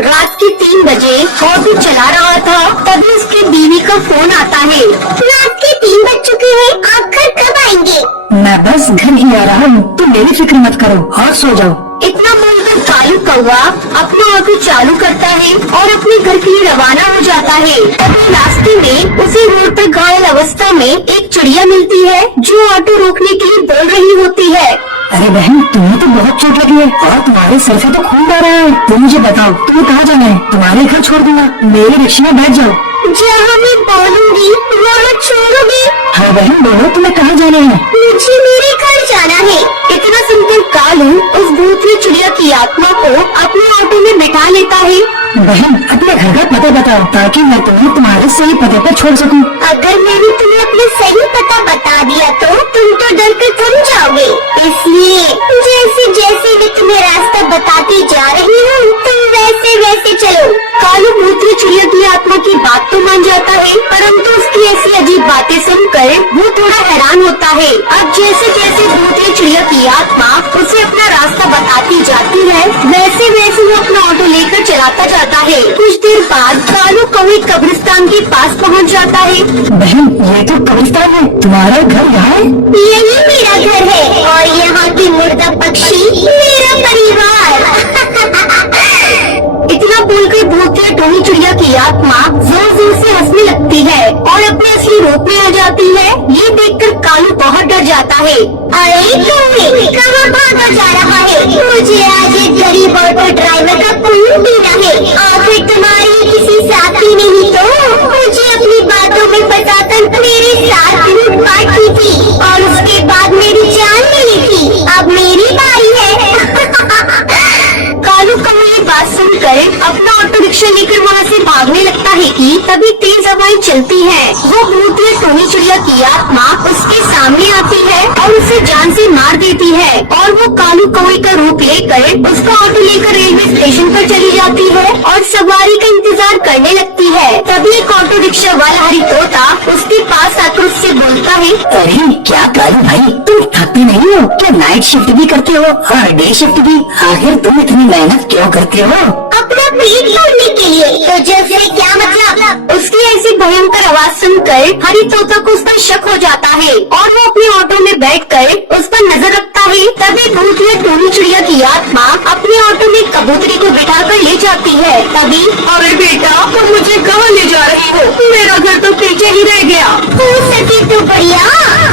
रात के 3 बजे ऑटो चला रहा था, तभी उसकी बीवी का फोन आता है। रात के 3 बज चुके हैं, आप घर कब आएंगे? मैं बस घर ही आ रहा हूँ, तुम मेरी फिक्र मत करो और सो जाओ। इतना बोलकर कालू कौवा अपना ऑटो चालू करता है और अपने घर के लिए रवाना हो जाता है। तभी रास्ते में उसे रोड पर घायल अवस्था में एक चिड़िया मिलती है, जो ऑटो रोकने के लिए बोल रही होती है। अरे बहन, तुम्हें तो बहुत चोट लगी है और तुम्हारे सर से तो खून आ रहा है। तुम मुझे बताओ, तुम्हें कहाँ जाना है? तुम्हारे घर छोड़ दूंगा, मेरे रिक्शे में बैठ जाओ। जहाँ मैं बोलूंगी वहाँ छोड़ोगे? हाँ बहन, बोलो तुम्हें कहाँ जाना है? मुझे मेरे घर जाना है। इतना सुनकर कालू उस भूतनी चिड़िया की आत्मा को अपने ऑटो में बिठा लेता है। बहन, अपने घर का पता बताओ ताकि मैं तुम्हें तुम्हारे सही पते पर छोड़ सकूं। अगर मैंने तुम्हें अपने सही पता बता दिया तो तुम तो डर कर थम जाओगे, इसलिए जैसे जैसे मैं तुम्हें रास्ता बताती जा रही हूँ तुम वैसे वैसे चलो। कालू भूतनी चिड़िया की आत्मा की बात तो मान जाता है, परंतु उसकी ऐसी अजीब बातें सुनकर वो थोड़ा हैरान होता है। अब जैसे जैसे भूतनी चिड़िया की आत्मा उसे अपना रास्ता बताती जाती है, वैसे वैसे वो अपना ऑटो लेकर चलाता जाता है। कुछ देर बाद कालू कौवे कब्रिस्तान के पास पहुंच जाता है। बहन, ये तो कब्रिस्तान है, तुम्हारा घर यहाँ है? यही मेरा घर है और यहाँ के मुर्दा पक्षी मेरा परिवार। इतना बोलकर भूतिया टोनी चिड़िया की आत्मा जोर जोर से हंसने लगती है और अपने असली रूप में आ जाती है। ये देखकर कालू बहुत डर जाता है। अरे कौवे, कहाँ भागा जा रहा है? मुझे आज एक गरीब ऑटो ड्राइवर का खून पीना है। आखिर तुम्हारी किसी साथी नहीं तो मुझे अपनी बातों में फंसाकर मेरे साथ लूटपाट की थी और उसके बाद मेरी जान ले ली थी। अब मेरी बारी है। कालू कौवे ये बात सुनकर अपना ऑटो रिक्शा लेकर वहाँ से भागने लगता है कि तभी तेज हवाएं चलती है। वो भूतिया टोनी चिड़िया की आत्मा उसके सामने आती है और उसे जान से मार देती है और वो कालू कौवे का रूप लेकर उसका ऑटो लेकर रेलवे स्टेशन पर चली जाती है और सवारी का इंतजार करने लगती है। तभी एक ऑटो रिक्शा वाला हरी तोता उसके पास आकर उससे बोलता है, अरे क्या कालू भाई, तुम थकते नहीं हो क्या? नाइट शिफ्ट भी करते हो और डे शिफ्ट भी, आखिर तुम इतनी मेहनत क्यों करते हो? अपना पेट भरने के लिए। तो जैसे क्या मतलब? उसकी ऐसी भयंकर आवाज सुनकर हरी तोता को उस पर शक हो जाता है और वो अपने ऑटो में बैठकर उस पर नजर रखता है। तभी भूतिया टोनी चिड़िया की आत्मा अपने ऑटो में कबूतरी को बिठाकर ले जाती है। तभी, अरे बेटा, तुम मुझे कहाँ ले जा रही हो? मेरा घर तो पीछे ही रह गया। हो सके तो बढ़िया,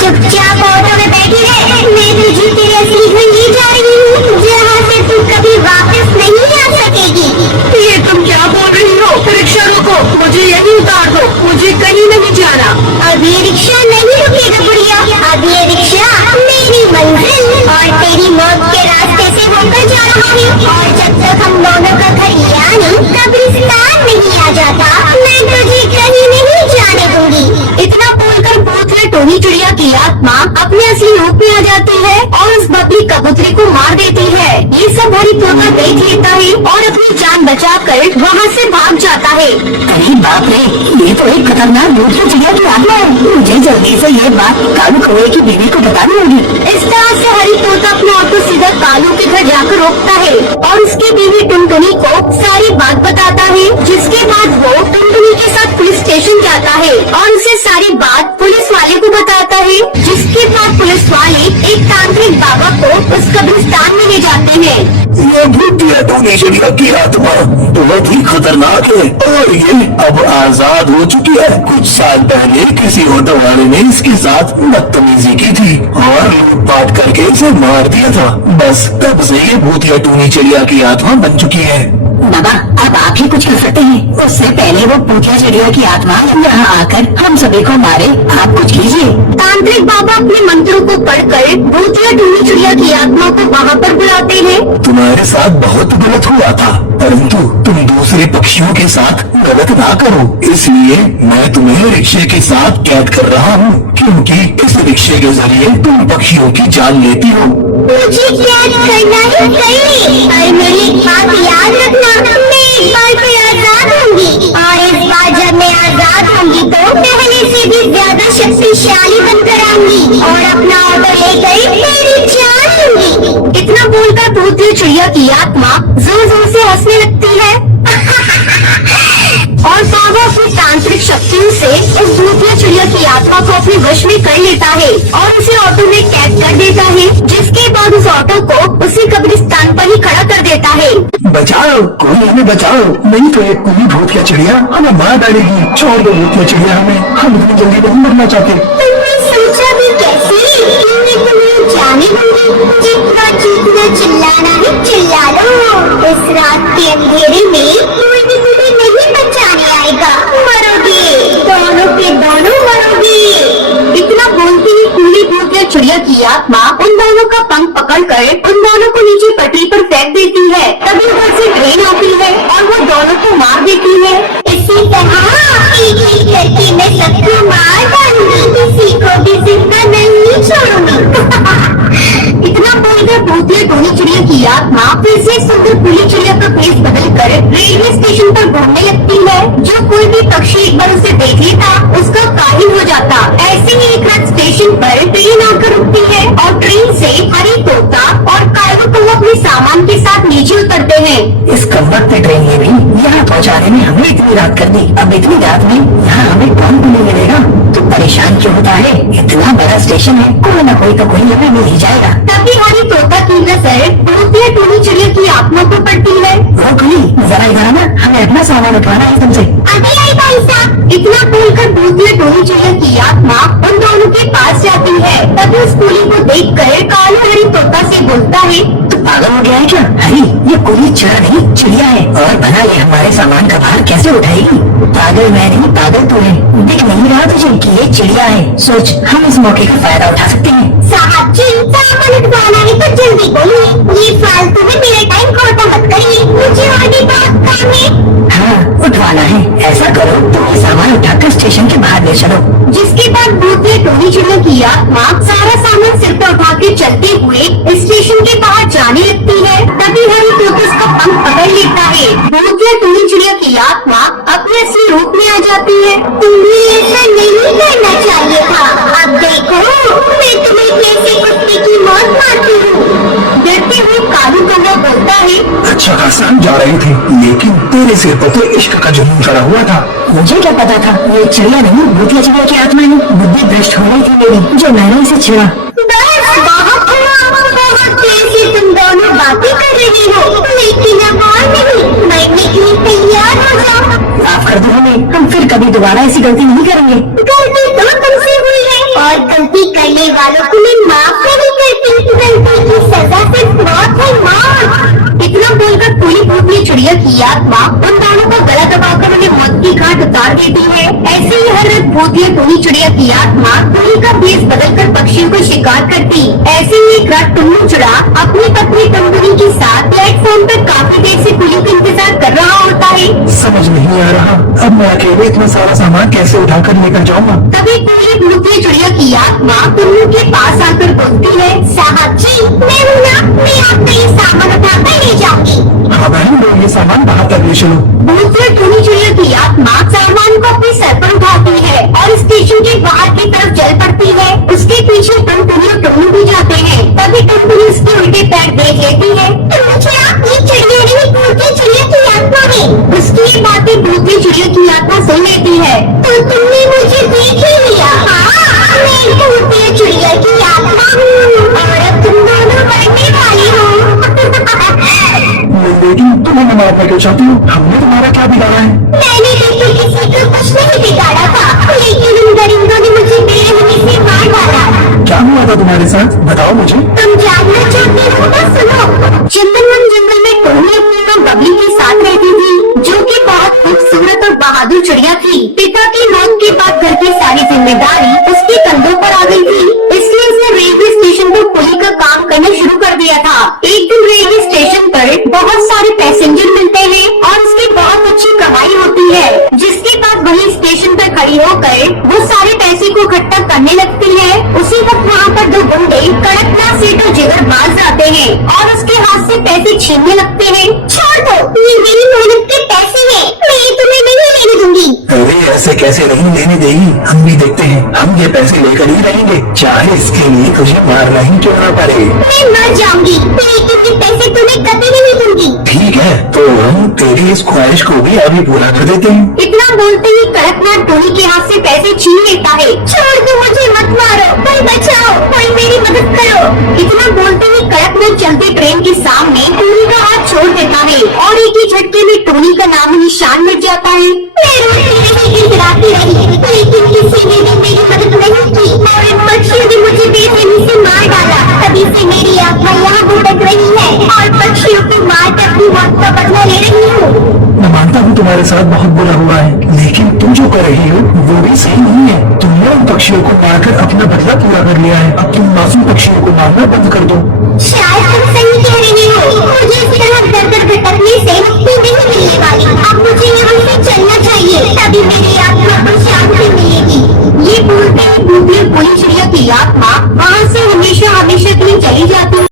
चुपचाप ऑटो में बैठी रहे। मैं तुझे तेरे असली घर ले जा रही हूँ, जहाँ से तू कभी वापस नहीं आ सकेगी। ये तुम क्या बोल रही हो? रिक्शा रोको, मुझे यहीं उतार दो, मुझे कहीं नहीं जाना। अब ये रिक्शा नहीं रुकेगा बुढ़िया, अब ये रिक्शा मेरी मंजिल और तेरी मौत के रास्ते से होकर जा रहा है। और जब तक हम दोनों का घर यानी कब्रिस्तान नहीं आ जाता, मैं तुझे कहीं नहीं जाने दूंगी। इतना बोलकर भूतिया टोनी चिड़िया की आत्मा अपने असली रूप में आ जाती है और उस बबली कबूतरी को मार देती है। ये सब हरी तोता देख लेता है और अपनी जान बचाकर वहाँ से भाग जाता है। अरे बाप रे, ये तो एक खतरनाक भूतिया चिड़िया की आत्मा है। मुझे जल्दी से ये बात कालू कौवे की बीवी को बतानी होगी। इस तरह से हरी तोता अपना ऑटो सीधा कालू के घर जाकर रोकता है और उसकी बीवी टुनटुनी को सारी बात बताता है। जिसके बाद वो टुनटुनी के साथ पुलिस स्टेशन जाता है और उसे सारी बात पुलिस वाले को बताता है। जिसके बाद पुलिस वाले एक तांत्रिक बाबा को उस कब्रिस्तान में ले जाते हैं। ये भूतिया टोनी चिड़िया की आत्मा बहुत ही खतरनाक है और ये अब आजाद हो चुकी है। कुछ साल पहले किसी ऑटो वाले ने इसके साथ बदतमीजी की थी और लूटपाट करके इसे मार दिया था। बस तब से ये भूतिया टोनी चिड़िया की आत्मा बन चुकी है। बाबा, अब आप ही कुछ कर सकते हैं। उससे पहले वो भूतिया चिड़िया की आत्मा यहाँ आकर हम सभी को मारे। आप कुछ कीजिए। तांत्रिक बाबा अपने मंत्रों को पढ़कर भूतिया टोनी चिड़िया की आत्मा को वहाँ पर बुलाते हैं। तुम्हारे साथ बहुत गलत हुआ था, परंतु तुम दूसरे पक्षियों के साथ गलत ना करो, इसलिए मैं तुम्हें रिक्शे के साथ कैद कर रहा हूँ, क्योंकि इस रिक्शे के जरिए तुम पक्षियों की जान लेती हो। मुझे कैद करना ही चाहिए, पर मेरी एक बात याद रखना, मैं एक बार फिर आजाद होंगी और इस बार जब मैं आजाद होंगी तो पहले से भी ज्यादा शक्तिशाली बनकर आऊंगी और अपना ऑटो लेकर मेरी जान लूंगी। इतना बोलकर भूतिया चिड़िया की आत्मा जोर जोर से हंसने लगती है। अपने वश में कर लेता है और उसे ऑटो में कैद कर देता है, जिसके बाद उस ऑटो को उसी कब्रिस्तान पर ही खड़ा कर देता है। बचाओ, कोई हमें बचाओ, नहीं तो एक कुली भूत या चिड़िया हमें मार डालेगी। छोड़ दो भूत या चिड़िया हमें, हम इतनी जल्दी नहीं मरना चाहते। तुमने सोचा भी कैसे कि मैं तुम्हें जाने दूंगी? जितना चीखना चिल्लाना है चिल्ला लो। इस रात के अंधेरे में कोई भी तुम्हें नहीं बचाने आएगा। मरोगे, दोनों के दोनों मरोगे। इतना बोलती हुई कूली भूत या चिड़िया की आत्मा उन दोनों का पंख पकड़कर उन दोनों को नीचे पटरी पर फेंक देती है। तभी उधर से ट्रेन आती है और वो दोनों को मार देती है। इसी तरह एक एक करके मैं सबको मार डालूंगी, किसी को भी जिंदा नहीं छोड़ूंगी। इतना बोलकर भूतिया टोनी चिड़िया की आत्मा फिर से सुंदर कूली चिड़िया का भेष बदलकर रेलवे स्टेशन पर घूमने लगती है। जो कोई भी पक्षी एक बार उसे देख लेता उसका काहिल हो जाता। ऐसे ही एक रात स्टेशन पर ट्रेन आकर रुकती है और ट्रेन से हरी तोता और कायरो को अपने सामान के साथ नीचे उतरते हैं। इस कमबख्त ट्रेन ने भी यहाँ पहुँचाने में हमें इतनी रात कर दी। अब इतनी रात में यहाँ हमें कौन भी नहीं मिलेगा? तो परेशान क्यों होता है? इतना बड़ा स्टेशन है, कोई ना कोई तो कोई हमें मिल ही जाएगा। तभी हरी तोता की नजर भूतिया टोनी चिड़िया की आत्मा पर पड़ती है। वो कुली, जरा इधर आना, हमें अपना सामान उठवाना है तुमसे। अभी आई भाई साहब। इतना बोलकर भूतिया टोनी चिड़िया की आत्मा उन दोनों के पास जाती है। तभी उस कुली को देखकर काला हरी तोता से बोलता है, तू पागल हो गया है क्या? हरी, ये कुली चढ़ नहीं चिड़िया है, और भला ये हमारे सामान का भार कैसे उठाएगी? पागल मैं नहीं, पागल तू है। दिख नहीं रहा तुझे कि ये चिड़िया है? सोच, हम इस मौके का फायदा उठा सकते हैं। साहब जी, सामान उठवाना है तो जल्दी बोलिए, ये फालतू में मेरा टाइम खोटा मत करिए, मुझे आगे बहुत काम है। हाँ, उठवाना है। ऐसा करो, तुम ये सामान उठाकर स्टेशन के बाहर ले चलो। जिसके बाद भूतिया टोनी चिड़िया की आत्मा सारा सामान सिर पर उठा के चलते हुए स्टेशन के बाहर जाने लगती है। तभी हरी तोता उसका पंख पकड़ लेता है। भूतिया टोनी चिड़िया की आत्मा अपने असली रूप में आ जाती है। तुम्हें ऐसा नहीं करना चाहिए था। अब देखो मैं तुम्हें कैसे कुत्ते की मौत मारती हूँ। डरते हुए कालू कौवा बोलता है, अच्छा खासा जा रहे थे, लेकिन तेरे सिर पर तो इश्क का जुनून चढ़ा हुआ था। मुझे क्या पता था ये चिड़िया नहीं, भूतिया चिड़िया की आत्मा है। बुद्धि भ्रष्ट हो गई थी मेरी, जो मैंने इसे छेड़ा। बस बहुत हुआ, बहुत देर से तुम दोनों बातें कर रही हो, लेकिन अब और नहीं, मरने के लिए तैयार हो जाओ। माफ कर दो हमें, हम फिर कभी दोबारा ऐसी गलती नहीं करेंगे। गलती तो तुमसे हुई है और गलती करने वालों को मैं माफ नहीं करती। गलती की सजा सिर्फ मौत है, मौत। इतना बोलकर पूरी भूतिया चिड़िया की आत्मा उन दोनों को गला दबाकर उन्हें मौत की घाट उतार देती है। ऐसे ही हर रात भूतिया टोनी चिड़िया की आत्मा कुली का भेष बदलकर पक्षियों को शिकार करती। ऐसे ही एक रात टुन्नू चिड़ा अपनी पत्नी टुनटुनी के साथ प्लेटफॉर्म पर काफी देर से कुली का इंतजार कर रहा होता है। समझ नहीं आ रहा, अब मैं अकेले इतना सारा सामान कैसे उठाकर लेकर जाऊंगा? तभी पूरी भूतिया चिड़िया की आत्मा टुन्नू के पास आकर बोलती है, साहब जी मैं हूँ ना, मैं आपका ये सामान उठाकर ले जाऊंगी। हाँ बहन, लो ये सामान बाहर तक ले चलो। भूतिया टोनी चिड़िया की आत्मा सामान को अपने सर पर उठाती है और स्टेशन के बाहर की तरफ चल पड़ती है। उसके पीछे टुनटुनी और टुन्नू भी जाते हैं। तभी टुनटुनी उसके उल्टे पैर देख लेती है। ये चिड़िया नहीं, भूतिया चिड़िया की आत्मा है। उसकी ये बातें भूतिया चिड़िया की आत्मा सुन लेती है। तो तुमने मुझे देख ही लिया? हाँ, मैं भूतिया चिड़िया की आत्मा हूँ और अब तुम दोनों मरने वाली हो। लेकिन तुम हमें मारना क्यों चाहती हो? हमने तुम्हारा क्या बिगाड़ा है? मैंने तो किसी को कुछ नहीं बिगाड़ा था, लेकिन उन दरिंदों ने मुझे बेरहमी से मार डाला। क्या हुआ था तुम्हारे साथ, बताओ मुझे। तुम जानना चाहते हो तो सुनो। चंदनवन जंगल में टोनी अपनी माँ बबली के साथ रहती थी, जो कि बहुत खूबसूरत और बहादुर चिड़िया थी। पिता की मौत के बाद घर की सारी जिम्मेदारी उसके कंधों पर आ गई थी, इसलिए उसने रेलवे स्टेशन पर कुली का काम करना शुरू कर दिया था। एक दिन रेलवे स्टेशन पर बहुत सारे पैसेंजर मिलते हैं और उसकी बहुत अच्छी कमाई होती है, जिसके बाद वही स्टेशन पर खड़ी होकर वो सारे पैसे को इकट्ठा करने लगती है। उसी वक्त वहाँ पर दो गुंडे कड़कनाथ सेठ और जिगरबाज आते हैं और उसके हाथ से पैसे छीनने लगते हैं। छोड़ दो, ये मेरी मेहनत के पैसे हैं, मैं ये तुम्हें नहीं लेने दूंगी। अरे ऐसे कैसे नहीं लेने देगी, हम भी देखते हैं, हम ये पैसे लेकर ही रहेंगे, चाहे इसके लिए तुझे मारना ही क्यों ना पड़े। मैं मर जाऊंगी, लेकिन ये पैसे तुम्हें कभी नहीं दूंगी। ठीक है, तो हम तेरी इस ख्वाहिश को भी अभी पूरा कर देते हैं। इतना बोलते ही कड़कनाथ टोनी के हाथ से पैसे छीन लेता है। छोड़ दो मुझे, मत मारो, कोई बचाओ, कोई मेरी मदद करो। इतना बोलते ही कड़कनाथ चलते ट्रेन के सामने टोनी का हाथ छोड़ देता है और एक ही झटके में टोनी का नाम निशान मिट जाता है। मैं रोती रही, गिड़गिड़ाती रही, लेकिन किसी ने भी मेरी मदद नहीं की और इन पक्षियों ने मुझे बेरहमी से मार डाला। तभी से मेरी आत्मा यहाँ भटक रही है और पक्षियों को मार कर अपनी मौत का बदला ले रही हूँ। मैं मानता हूँ तुम्हारे साथ बहुत बुरा हुआ है, लेकिन तुम जो कर रही हो वो भी सही नहीं है। तुमने उन पक्षियों को मारकर अपना बदला पूरा कर लिया है। अब तुम मासूम पक्षियों को मारना बंद कर दो। शायद तुम सही कह रही हो। मुझे इस तरह दर दर भटकने से मुक्ति नहीं मिलने वाली। अब मुझे यहाँ से चलना चाहिए, तभी मेरी आत्मा को शांति मिलेगी। ये बोलते ही भूखी कोई चिड़िया की आत्मा वहाँ से हमेशा हमेशा के लिए चली जाती